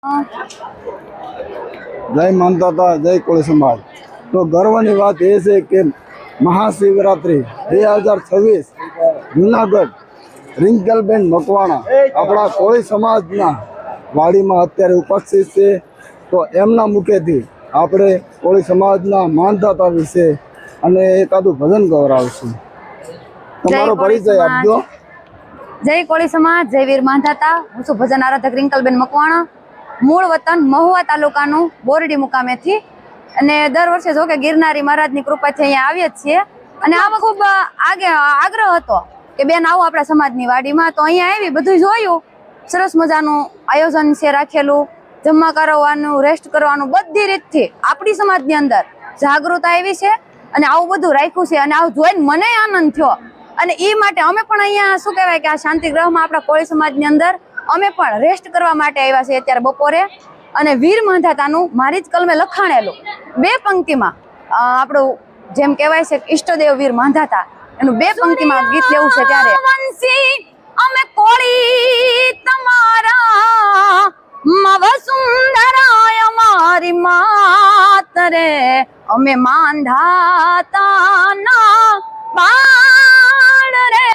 જય માનતા જય કોળી સમાજ। તો ગર્વની વાત એ છે કે મહાશિવરાત્રી 2026 જુનાગઢ રિંકલબેન મકવાણા આપણા કોળી સમાજના વાડીમાં અત્યારે ઉપસ્થિત છે। તો એમના મુખેથી આપણે કોળી સમાજના માનદાતા વિશે અને એકાદું ભજન ગૌરાવશું। તમારો પરિચય આપજો। જય કોળી સમાજ, જય વીર માનદાતા। હું છું ભજન આરાધક રિંકલબેન મકવાણા, મૂળ વતન મહુવા તાલુકાનું બોરડી મુકામેથી। અને દર વર્ષે જો કે ગિરનારી મહારાજની કૃપાથી અહીંયા આવીએ જ છીએ। અને આમાં ખૂબ આગ્રહ હતો કે બેન આવો આપણા સમાજની વાડીમાં। તો અહીંયા આવી બધું જોયું, સરસ મજાનું આયોજન છે રાખેલું, જમવા કરવાનું, રેસ્ટ કરવાનું, બધી રીતથી આપણી સમાજની અંદર જાગૃતતા આવી છે અને આવું બધું રાખ્યું છે। અને આવું જોઈને મને આનંદ થયો અને એ માટે અમે પણ અહીંયા શું કહેવાય કે આ શાંતિગ્રહમાં આપણા કોળી સમાજની અંદર અમે પણ રેસ્ટ કરવા માટે આવ્યા છીએ અત્યારે બપોરે। અને વીર માંધાતાનું મારી જ કલમે લખાણેલું 2 પંક્તિમાં આપણું જેમ કહેવાય છે ઈષ્ટદેવ વીર માંધાતા એનું 2 પંક્તિમાં ગીત લેવું છે। ત્યારે વંશી અમે કોળી તમારા મવ સુંદરાય અમારી માત રે, અમે માંધાતાના બાળ રે,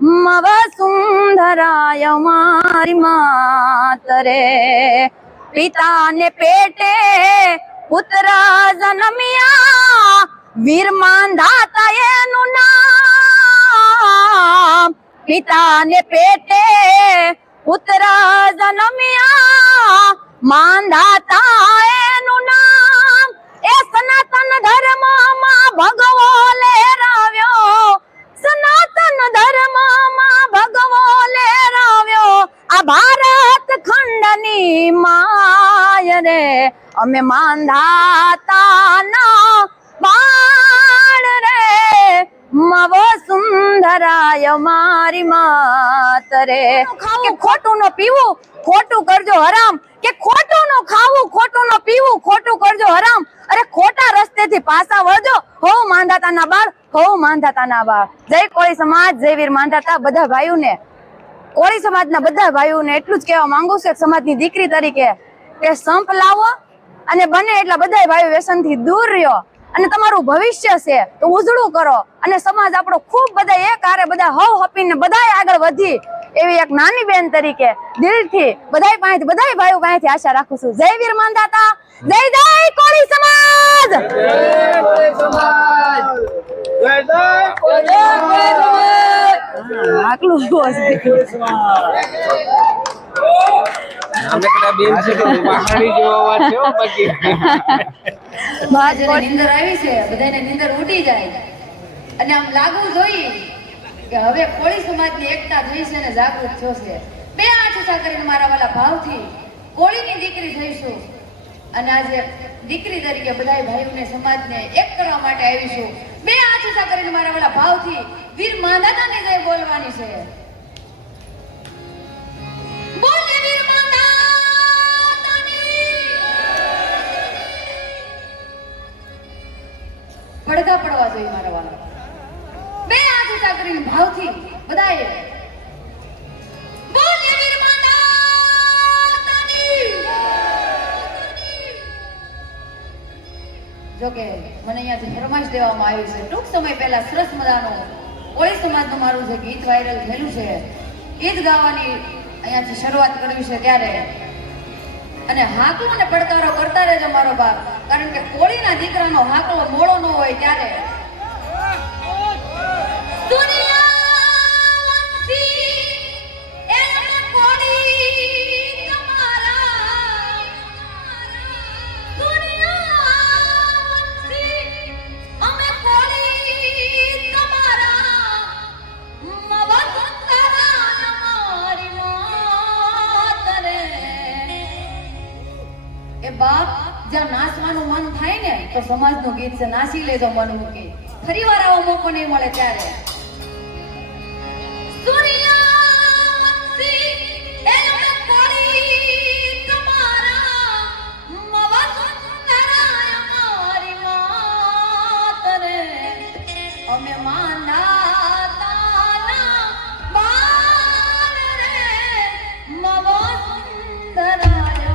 મવ સુંદરાય અમારી માત રે। પિતાને પેટે પુત્ર જન્મ્યા, વીર માંધાતા એનું નામ। પિતાને પેટે પુત્ર જન્મ્યા, માંધાતા એનું નામ। એ સનાતન ધર્મમાં ભગવો લેરાવ્યો, સનાતન ધર્મમાં ભગવો લેરાવ્યો, આ ભારત ખંડની માય રે, અમે માંધાતાના બાળ રે, મવ સુંદરાય મારી માત રે। કે ખોટું ન પીવું ખોટું કરજો હરામ, કે ખોટું ન ખાવું ખોટું ન પીવું ખોટું કરજો હરામ, અરે ખોટા રસ્તેથી પાછા વળજો, હોવ માંધાતાના બાળ, હોવ માંધાતાના બાળ। જય કોળી સમાજ, જય વીર માંધાતા। બધા ભાઈઓને, કોળી સમાજના બધા ભાઈઓને એટલું જ કહેવા માંગુ છું સમાજની દીકરી તરીકે કે સંપ લાવો અને બને એટલા બધા ભાઈઓ વ્યસનથી દૂર રહ્યો અને તમારું ભવિષ્ય છે તો ઉજળું કરો અને સમાજ આપણો ખૂબ બધા એક હારે બધા હવ હપીને બધાય આગળ વધી એવી એક નાની બેન તરીકે દિલથી બધાય પાસેથી બધાય ભાઈઓ પાસેથી આશા રાખું છું। જય વીર માંધાતા, જય જય કોળી સમાજ, જય કોળી સમાજ, જય જય કોળી સમાજ। આટલું બોસ અમે કડા બેન છે તો પહાડી જેવો અવાજ છે બાકી બાજરે નીંદર આવી છે, બધાને નીંદર ઉડી જાય અને આમ લાગવું જોઈએ કે હવે કોળી સમાજની એકતા થઈ છે ને જાગૃત થયો છે। 2 હાથ ઊંચા કરીને મારા વાલા ભાવથી કોળીની દીકરી થઈશું અને આજે દીકરી તરીકે બધા ભાઈઓને સમાજને એક કરવા માટે આવીશું। 2 હાથ ઊંચા કરીને મારા વાલા ભાવથી વીર માંધાતાની જય બોલવાની છે। બોલે વીર પડઘા પડવા જોઈએ મારા વાલા। 2 હાથ ઊંચા કરીને ભાવથી બધાએ બોલે વીર માંધાતાની। જો કે મને અહીંયાથી ફરમાઈશ દેવામાં આવી છે, ટૂંક સમય પહેલા સરસ મજાનું કોળી સમાજનું મારું જે ગીત વાયરલ થયેલું છે, ગીત ગાવાની અહીંયાથી શરૂઆત કરવી છે। ત્યારે અને હાકલો અને પડકારો કરતા રહેજો મારો બાપ, કારણ કે કોળીના દીકરાનો હાકલો મોળો ન હોય ત્યારે બાપ જ્યાં નાચવાનું મન થાય ને તો સમાજનું ગીત છે, નાચી લેજો મન મૂકી, ફરી વાર આવો મોકો નહીં મળે ત્યારે। અમે માંધાતાના બાળ રે, મવ સુંદરાય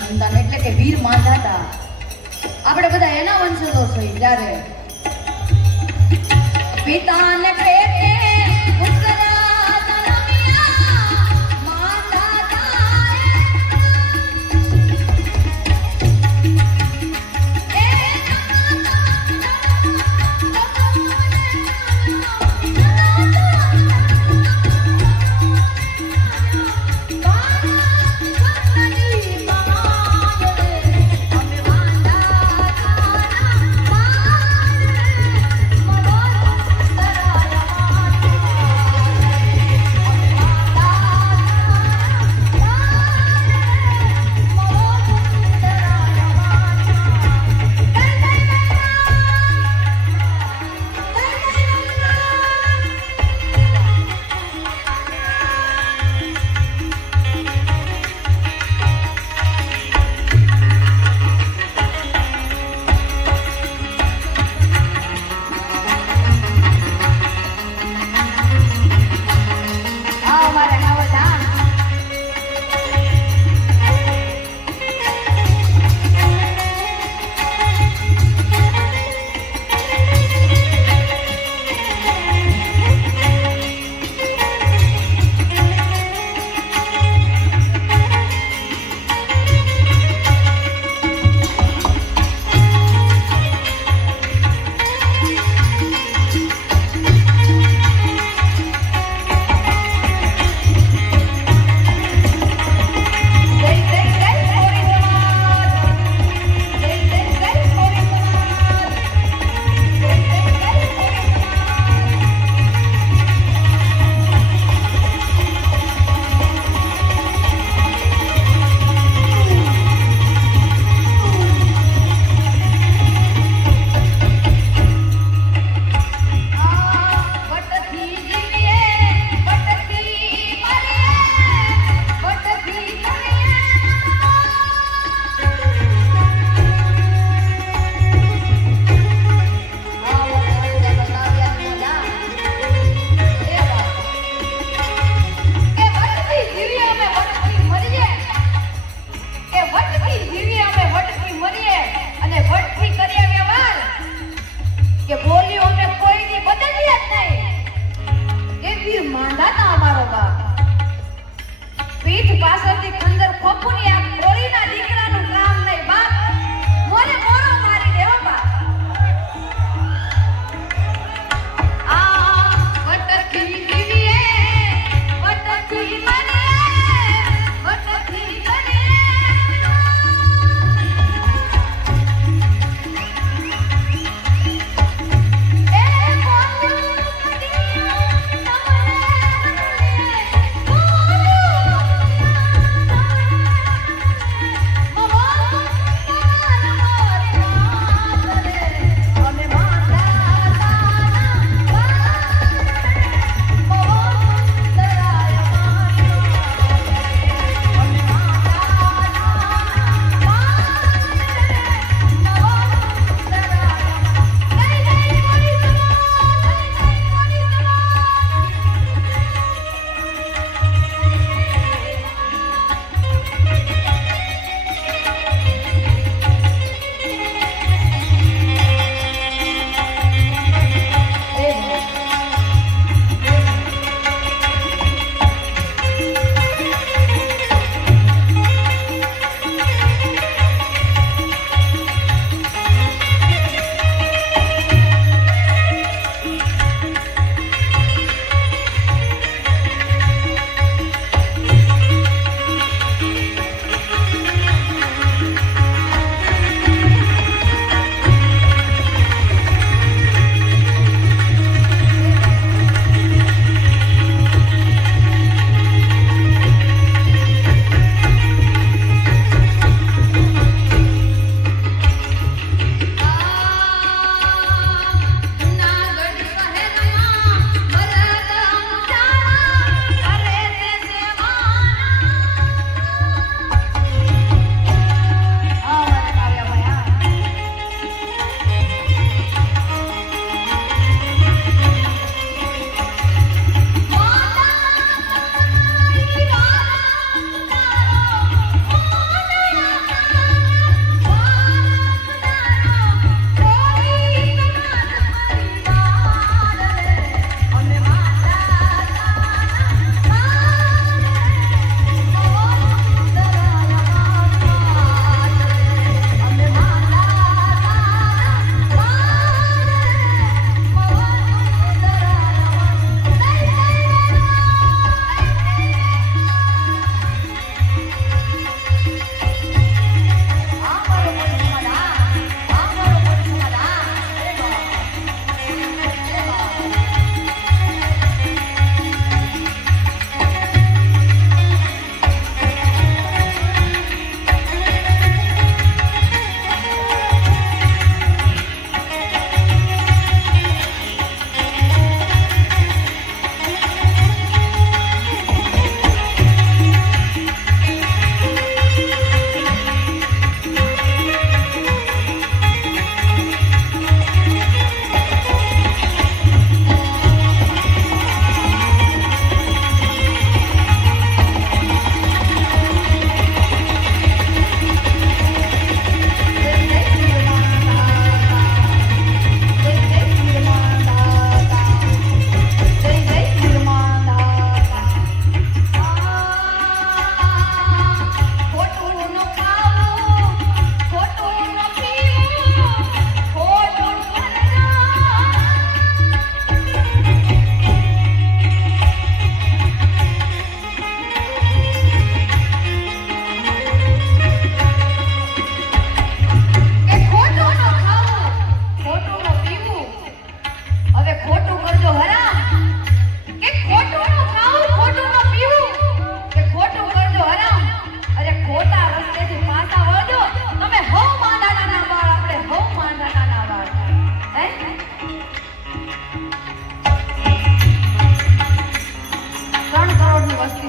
સંતાન એટલે કે વીર માંધાતા. આપણે બધા એના વંશજો છીએ. ત્યારે પિતાને પેટે ઉતરા તરમિયા માંધાતાએ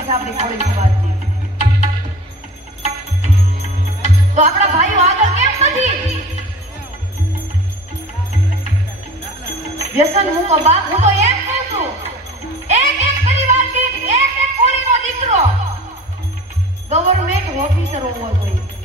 છે આપણી કોળી સમાજની. તો આપણા ભાઈઓ આગળ કેમ નથી? વ્યસન મૂકો બાપ. હું તો એમ કહું છું, એક પરિવાર દીઠ એક કોળીનો દીકરો ગવર્નમેન્ટ ઓફિસર હોવો જોઈએ.